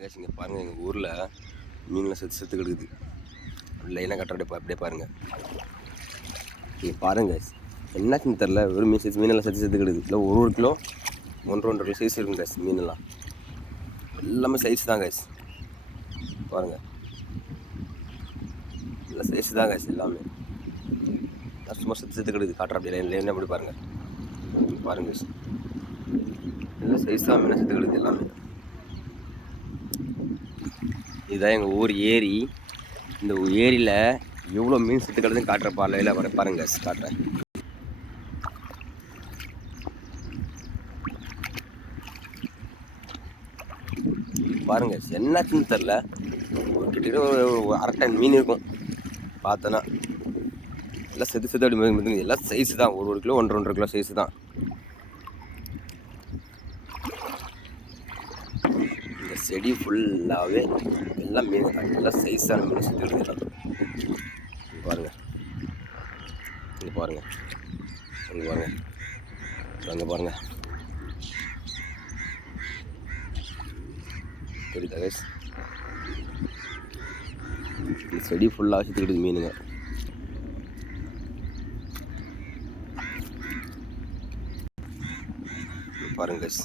Case இங்கே பாருங்கள், எங்கள் ஊரில் மீன்லாம் செத்து கிடக்குது. லைனாக கட்டுற அப்படியே பாருங்கள். நீங்கள் பாருங்கள் கேஸ், என்னாச்சுன்னு தெரில, வெறும் மீனெல்லாம் செத்து கிடக்குது. இல்லை ஒரு கிலோ 1.5 கிலோ சைஸ் இருக்குங்க கேஸ். மீனெல்லாம் எல்லாமே சைஸ் தான் கேஸ். பாருங்கள், இல்லை சைஸ் தான் கேஸ். எல்லாமே சும்மா செத்து கிடக்குது. காட்டுற அப்படியே லைனாக அப்படி பாருங்கள். பாருங்கள் கேஸ், எல்லாம் சைஸ் தான் மீனை செத்து கிடக்குது எல்லாமே. இதுதான் எங்கள் ஊர் ஏரி. இந்த ஏரியில் எவ்வளோ மீன் செத்து கிடக்குதுன்னு காட்டுற பார்லையில் பாருங்க காட்டுறேன். பாருங்க, என்னாச்சுன்னு தெரில, கிட்டத்தட்ட ஒரு 1/2 டன் மீன் இருக்கும் பார்த்தோன்னா. எல்லாம் செத்து அப்படி எல்லாம் சைஸ் தான். ஒரு கிலோ 1.5 கிலோ சைஸ் தான். இந்த செடி ஃபுல்லாகவே எல்லாம் மீன் தான். எல்லாம் சைஸான மீன் செத்து எடுத்துக்கலாம். பாருங்கள், இங்கே பாருங்கள், இங்கே பாருங்கள், அங்கே பாருங்கள். தெரியுதா கைஸ்? இந்த செடி ஃபுல்லாக செத்துக்கிட்டு மீனுங்க. பாருங்க கைஸ்.